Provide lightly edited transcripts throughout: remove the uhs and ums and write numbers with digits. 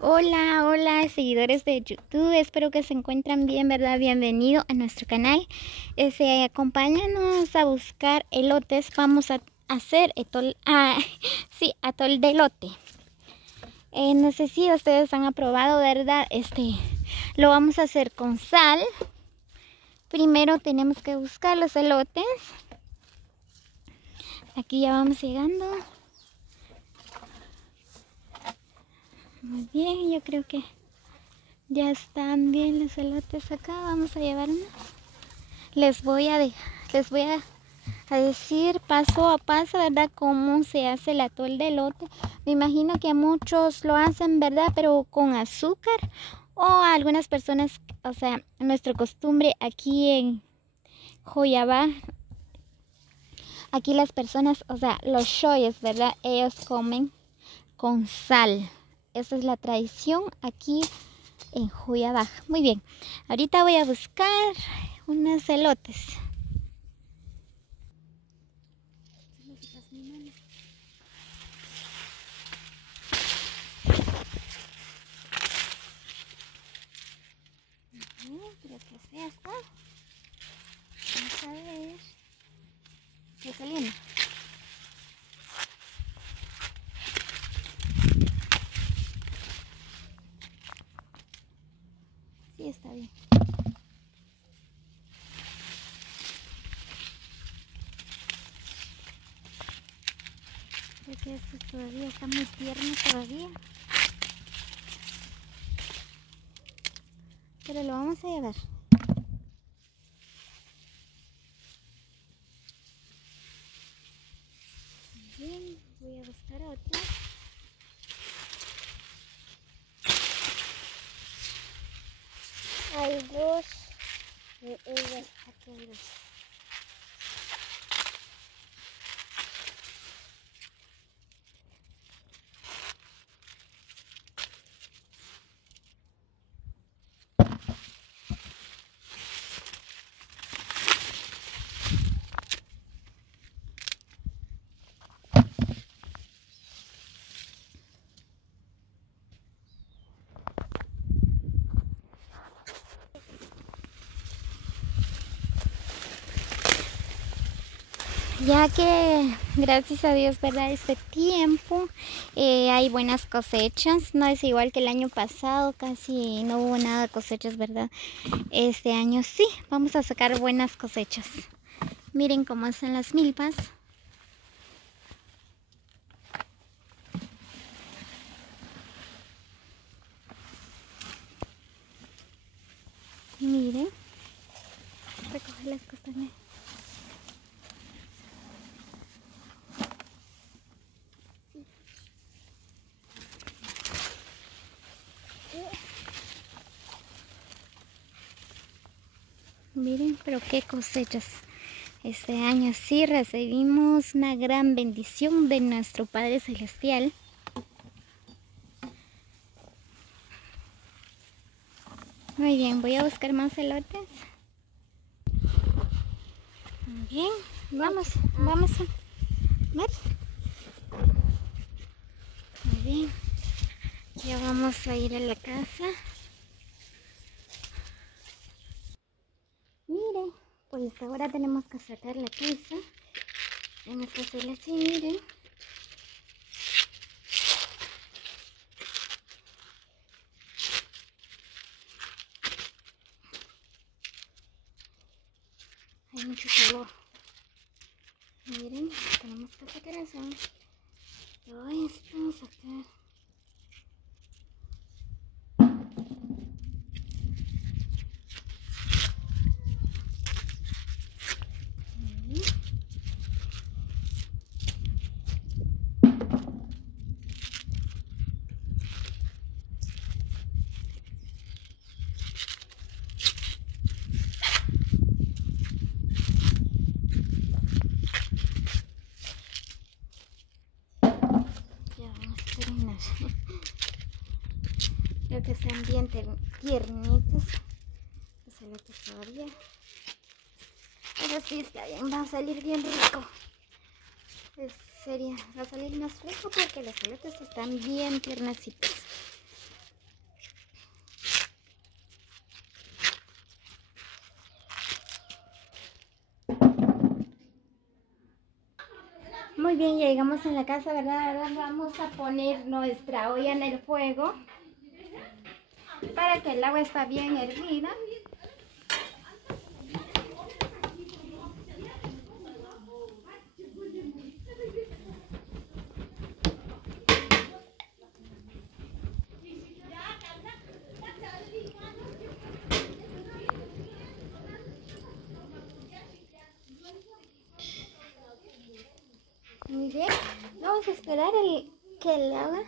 Hola, hola, seguidores de YouTube. Espero que se encuentran bien, ¿verdad? Bienvenido a nuestro canal. Acompáñanos a buscar elotes. Vamos a hacer atol de elote. No sé si ustedes han aprobado, ¿verdad? Lo vamos a hacer con sal. Primero tenemos que buscar los elotes. Aquí ya vamos llegando. Muy bien, yo creo que ya están bien los elotes acá. Vamos a llevarnos. Les voy a decir paso a paso, ¿verdad? Cómo se hace el atol de elote. Me imagino que muchos lo hacen, ¿verdad? Pero con azúcar. O algunas personas, o sea, nuestra costumbre aquí en Joyabá, aquí las personas, o sea, los shoyes, ¿verdad? Ellos comen con sal. Esa es la tradición aquí en Joyabá. Muy bien, ahorita voy a buscar unos elotes. Creo que es esta. Vamos a ver. Está saliendo. Sí, está bien. Creo que este todavía está muy tierno todavía. Pero lo vamos a llevar. Bien, voy a buscar otro. Hay dos de ellas aquí. Ya que gracias a Dios, ¿verdad? Este tiempo hay buenas cosechas. No es igual que el año pasado, casi no hubo nada de cosechas, ¿verdad? Este año sí, vamos a sacar buenas cosechas. Miren cómo hacen las milpas. Miren, recoge las castañas. Miren, pero qué cosechas. Este año sí recibimos una gran bendición de nuestro Padre Celestial. Muy bien, voy a buscar más elotes. Muy bien, vamos a ver. Muy bien, ya vamos a ir a la casa. Miren, pues ahora tenemos que sacar la pieza. Tenemos que hacerla así, miren. Hay mucho calor. Miren, tenemos que sacar eso. Todo esto, sacar. Ya vamos a terminar. Creo que están bien tiernitos. Los elotes todavía. Pero sí está bien, va a salir bien rico. Va a salir más rico porque los elotes están bien tiernecitos. Muy bien, ya llegamos a la casa, ¿verdad? Ahora vamos a poner nuestra olla en el fuego para que el agua está bien hervida. Muy bien, vamos a esperar que el agua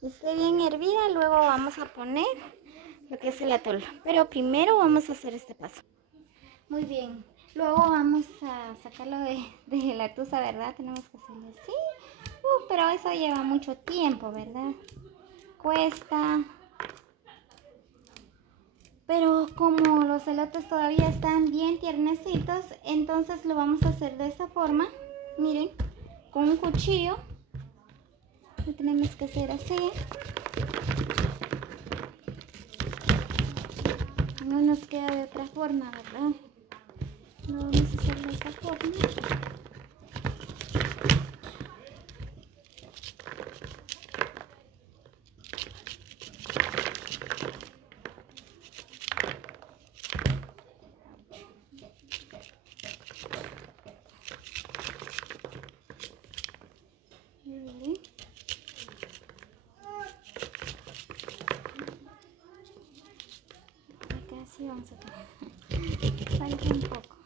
esté bien hervida, luego vamos a poner lo que es el atole. Pero primero vamos a hacer este paso. Muy bien, luego vamos a sacarlo de la tusa, ¿verdad? Tenemos que hacerlo así. Pero eso lleva mucho tiempo, ¿verdad? Cuesta. Pero como los elotes todavía están bien tiernecitos, entonces lo vamos a hacer de esta forma. Miren, con un cuchillo. Lo tenemos que hacer así. No nos queda de otra forma, ¿verdad? Lo vamos a hacer de esta forma. Así vamos a tomar. Falta un poco.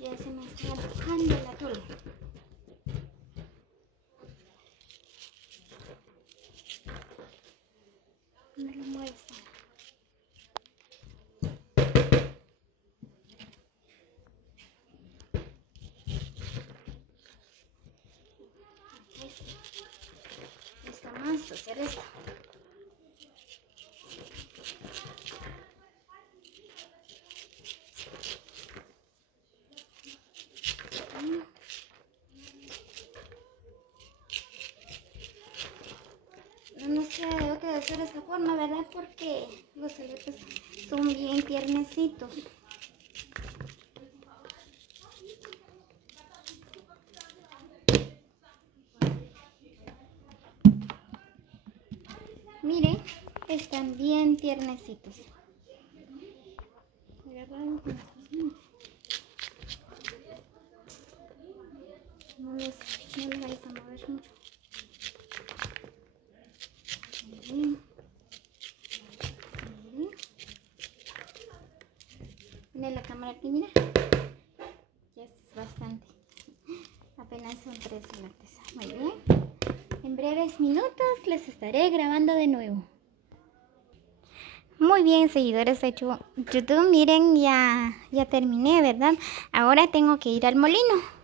Ya se me está bajando el atole. No lo muestra. Está más hacer esto. No nos queda de otra de hacer de esta forma, ¿verdad? Porque los elotes son bien tiernecitos. Miren, están bien tiernecitos. No los vais a mover mucho. Mira la cámara aquí, mira. Ya es bastante. Apenas son 3 elotes. Muy bien. En breves minutos les estaré grabando de nuevo. Muy bien, seguidores de YouTube. Miren, ya terminé, ¿verdad? Ahora tengo que ir al molino.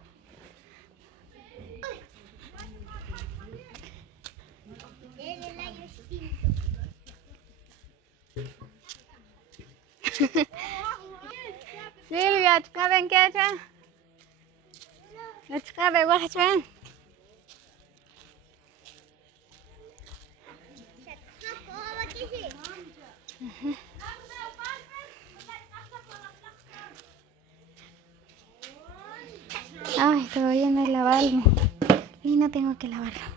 Silvia, ¿saben qué hacer? ¿Saben qué hacer? Ay, todavía no he lavado y no tengo que lavarlo.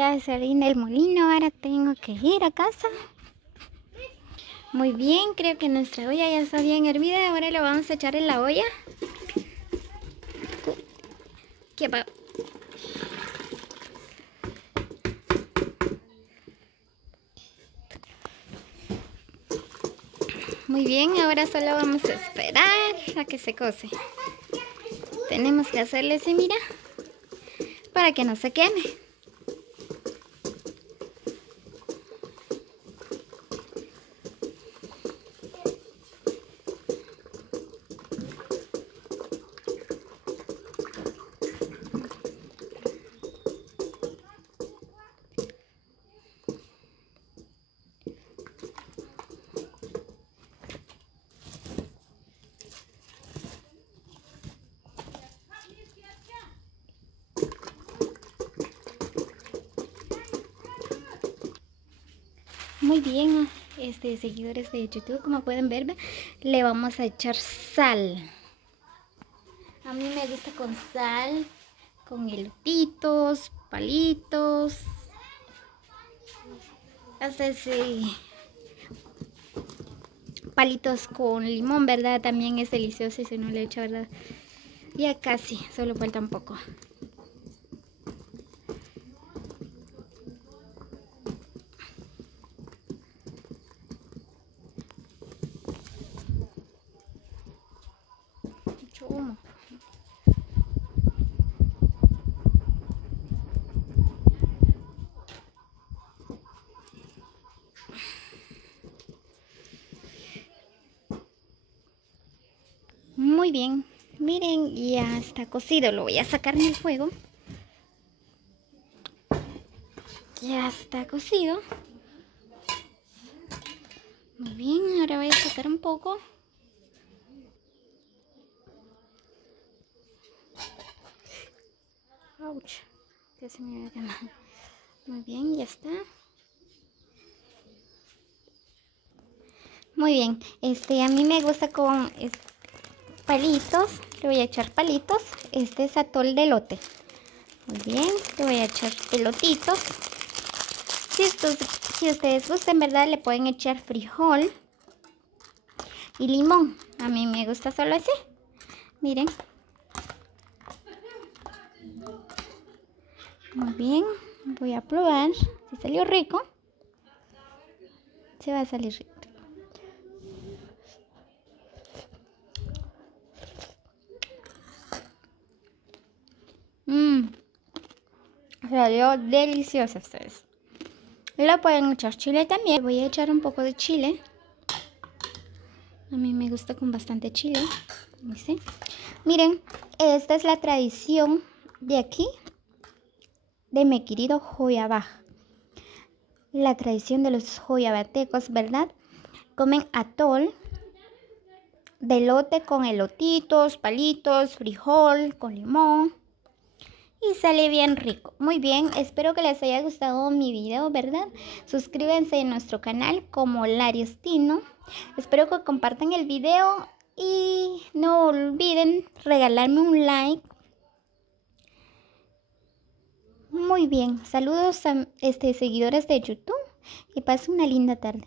Ya salí del molino, ahora tengo que ir a casa. Muy bien, creo que nuestra olla ya está bien hervida. Ahora lo vamos a echar en la olla. ¿Qué va? Muy bien, ahora solo vamos a esperar a que se cose. Tenemos que hacerle así, mira, para que no se queme. Muy bien, seguidores de YouTube, como pueden ver, le vamos a echar sal. A mí me gusta con sal, con elotitos, palitos. Hacerse palitos con limón, ¿verdad? También es delicioso y si no le echa, ¿verdad? Ya casi, solo falta un poco. Mucho humo. Muy bien, miren, ya está cocido. Lo voy a sacar del fuego. Ya está cocido. Muy bien, ahora voy a sacar un poco. Ouch, ya se me había quemado. Muy bien, ya está. Muy bien, a mí me gusta con palitos. Le voy a echar palitos. Este es atol de elote. Muy bien, le voy a echar elotitos. Si ustedes gustan, ¿verdad? Le pueden echar frijol y limón. A mí me gusta solo así. Miren. Muy bien, voy a probar. Si salió rico, se va a salir rico. Salió delicioso ustedes. Le pueden echar chile también. Voy a echar un poco de chile. A mí me gusta con bastante chile. ¿Sí? Miren, esta es la tradición de aquí, de mi querido Joyabaj. La tradición de los joyabatecos, ¿verdad? Comen atol de elote con elotitos, palitos, frijol, con limón. Y sale bien rico. Muy bien, espero que les haya gustado mi video, ¿verdad? Suscríbanse a nuestro canal como Lariostino. Espero que compartan el video y no olviden regalarme un like. Muy bien, saludos a seguidores de YouTube y pasen una linda tarde.